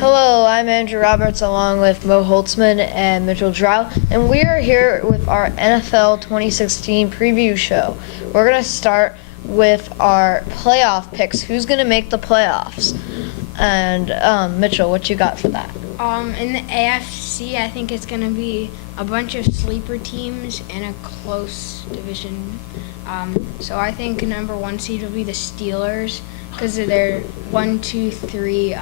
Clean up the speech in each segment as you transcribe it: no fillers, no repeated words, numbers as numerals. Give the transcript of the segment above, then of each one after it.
Hello, I'm Andrew Roberts along with Mo Holtzman and Mitchell Drow, and we are here with our NFL 2016 preview show. We're going to start with our playoff picks. Who's going to make the playoffs? And Mitchell, what you got for that? In the AFC, I think it's going to be a bunch of sleeper teams in a close division. So I think number one seed will be the Steelers because of their 1, 2, 3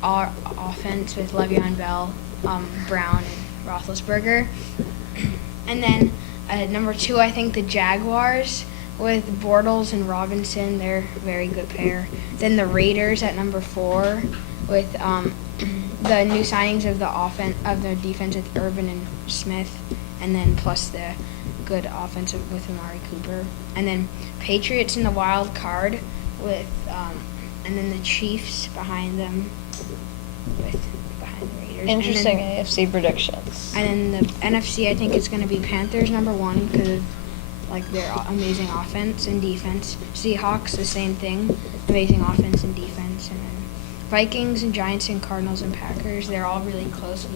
offense with Le'Veon Bell, Brown, and Roethlisberger. And then number two, I think the Jaguars with Bortles and Robinson. They're a very good pair. Then the Raiders at number 4 with the new signings of the defense with Urban and Smith, and then plus the good offensive with Amari Cooper. And then Patriots in the wild card with and then the Chiefs behind them behind the Raiders. Interesting AFC predictions. And then the NFC, I think it's going to be Panthers number 1 because of their amazing offense and defense. Seahawks, the same thing, amazing offense and defense. And then Vikings and Giants and Cardinals and Packers, they're all really close,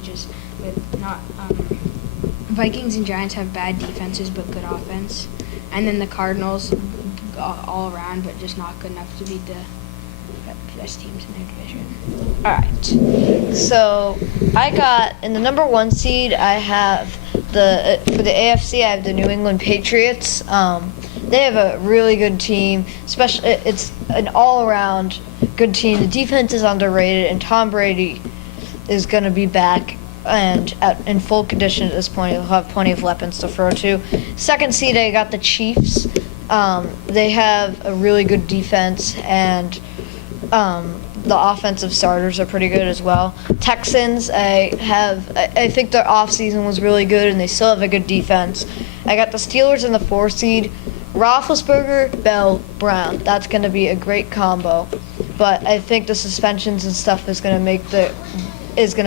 Vikings and Giants have bad defenses but good offense. And then the Cardinals all around but just not good enough to beat the best teams in their division. All right. So I got in the number 1 seed. I have for the AFC. I have the New England Patriots. They have a really good team. Especially, it's an all-around good team. The defense is underrated, and Tom Brady is going to be back and in full condition at this point. He'll have plenty of weapons to throw to. Second seed, I got the Chiefs. They have a really good defense, and the offensive starters are pretty good as well. Texans, I think their offseason was really good, and they still have a good defense. I got the Steelers in the 4 seed. Roethlisberger, Bell, Brown. That's going to be a great combo. But I think the suspensions and stuff is going to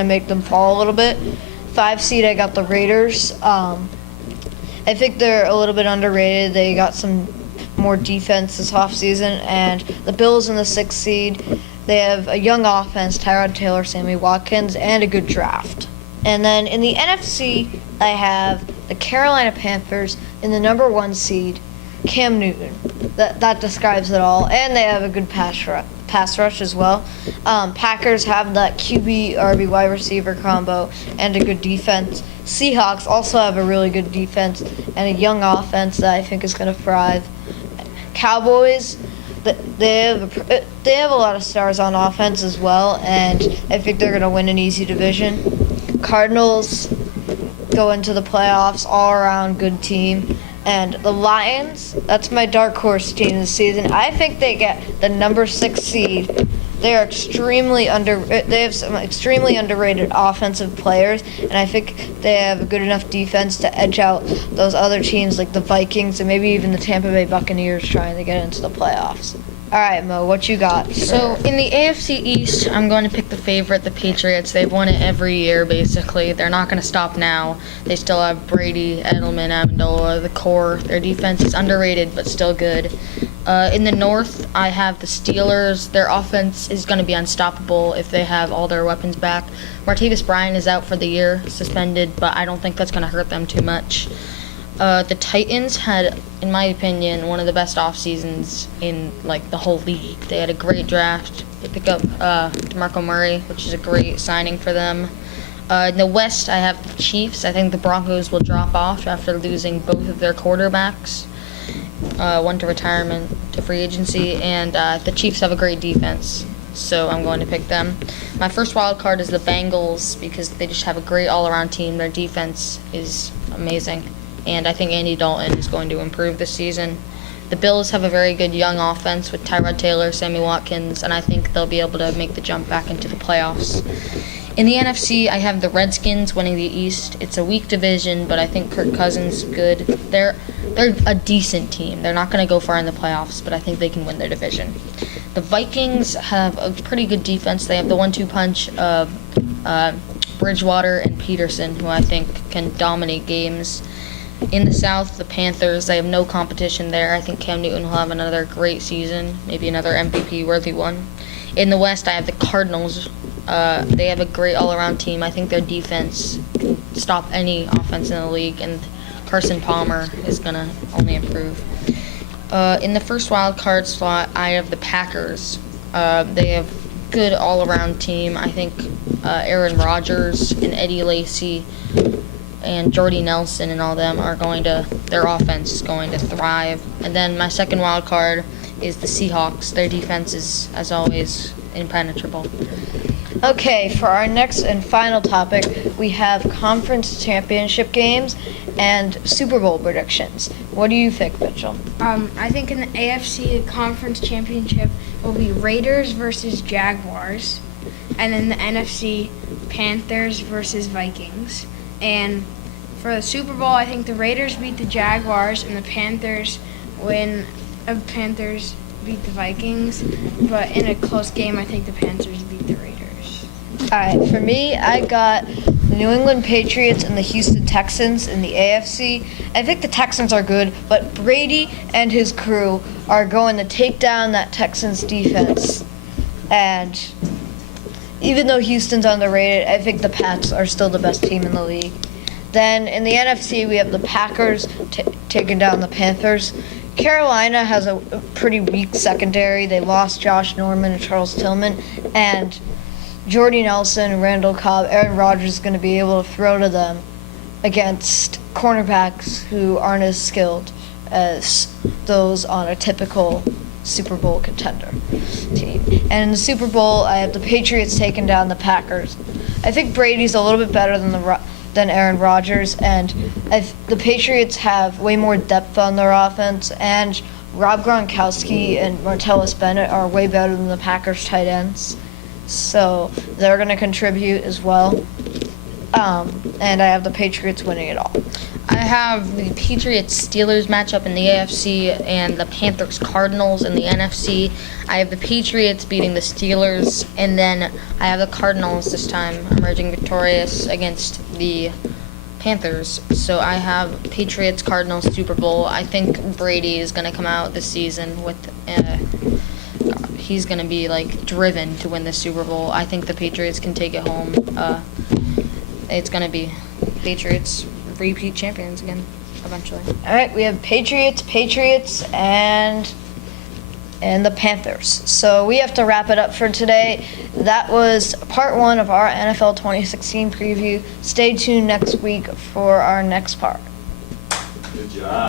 make them fall a little bit. 5 seed, I got the Raiders. I think they're a little bit underrated. They got some more defense this offseason. And the Bills in the 6th seed, they have a young offense, Tyrod Taylor, Sammy Watkins, and a good draft. And then in the NFC, I have the Carolina Panthers in the number 1 seed, Cam Newton. That describes it all. And they have a good pass rush as well. Packers have that QB, RB wide receiver combo and a good defense. Seahawks also have a really good defense and a young offense that I think is going to thrive. Cowboys, they have a lot of stars on offense as well, and I think they're going to win an easy division. Cardinals go into the playoffs, all-around good team. And the Lions, that's my dark horse team this season. I think they get the number 6 seed. They have some extremely underrated offensive players, and I think they have a good enough defense to edge out those other teams like the Vikings and maybe even the Tampa Bay Buccaneers trying to get into the playoffs. All right, Mo, what you got? So in the AFC East, I'm going to pick the favorite, the Patriots. They've won it every year, basically. They're not going to stop now. They still have Brady, Edelman, Amendola, the core. Their defense is underrated, but still good. In the North, I have the Steelers. Their offense is going to be unstoppable if they have all their weapons back. Martavis Bryant is out for the year, suspended, but I don't think that's going to hurt them too much. The Titans had, in my opinion, one of the best off seasons in the whole league. They had a great draft. They picked up DeMarco Murray, which is a great signing for them. In the West, I have the Chiefs. I think the Broncos will drop off after losing both of their quarterbacks, one to retirement, to free agency, and the Chiefs have a great defense, so I'm going to pick them. My first wild card is the Bengals because they just have a great all-around team. Their defense is amazing. And I think Andy Dalton is going to improve this season. The Bills have a very good young offense with Tyrod Taylor, Sammy Watkins, and I think they'll be able to make the jump back into the playoffs. In the NFC, I have the Redskins winning the East. It's a weak division, but I think Kirk Cousins is good. They're a decent team. They're not going to go far in the playoffs, but I think they can win their division. The Vikings have a pretty good defense. They have the 1-2 punch of Bridgewater and Peterson, who I think can dominate games. In the South, the Panthers, they have no competition there. I think Cam Newton will have another great season, maybe another MVP-worthy one. In the West, I have the Cardinals They have a great all-around team. I think their defense can stop any offense in the league, and Carson Palmer is going to only improve. In the first wild card slot, I have the Packers. They have good all-around team. I think Aaron Rodgers and Eddie Lacy and Jordy Nelson and all them are their offense is going to thrive. And then my second wild card is the Seahawks. Their defense is, as always, impenetrable. Okay, for our next and final topic, we have conference championship games and Super Bowl predictions. What do you think, Mitchell? I think in the AFC Conference Championship will be Raiders versus Jaguars, and in the NFC, Panthers versus Vikings. And for the Super Bowl, I think the Raiders beat the Jaguars and the Panthers Panthers beat the Vikings. But in a close game, I think the Panthers beat the Raiders. All right, for me, I got the New England Patriots and the Houston Texans in the AFC. I think the Texans are good, but Brady and his crew are going to take down that Texans defense. And even though Houston's underrated, I think the Pats are still the best team in the league. Then in the NFC, we have the Packers taking down the Panthers. Carolina has a pretty weak secondary. They lost Josh Norman and Charles Tillman, and Jordy Nelson, Randall Cobb, Aaron Rodgers is going to be able to throw to them against cornerbacks who aren't as skilled as those on a typical Super Bowl contender team. And in the Super Bowl, I have the Patriots taking down the Packers. I think Brady's a little bit better than Aaron Rodgers, and the Patriots have way more depth on their offense, and Rob Gronkowski and Martellus Bennett are way better than the Packers tight ends. So they're going to contribute as well. And I have the Patriots winning it all. I have the Patriots-Steelers matchup in the AFC and the Panthers-Cardinals in the NFC. I have the Patriots beating the Steelers, and then I have the Cardinals this time emerging victorious against the Panthers. So I have Patriots-Cardinals Super Bowl. I think Brady is going to come out this season with he's going to be driven to win the Super Bowl. I think the Patriots can take it home. It's going to be Patriots repeat champions again eventually. All right, we have Patriots, and the Panthers. So we have to wrap it up for today. That was part 1 of our NFL 2016 preview. Stay tuned next week for our next part. Good job.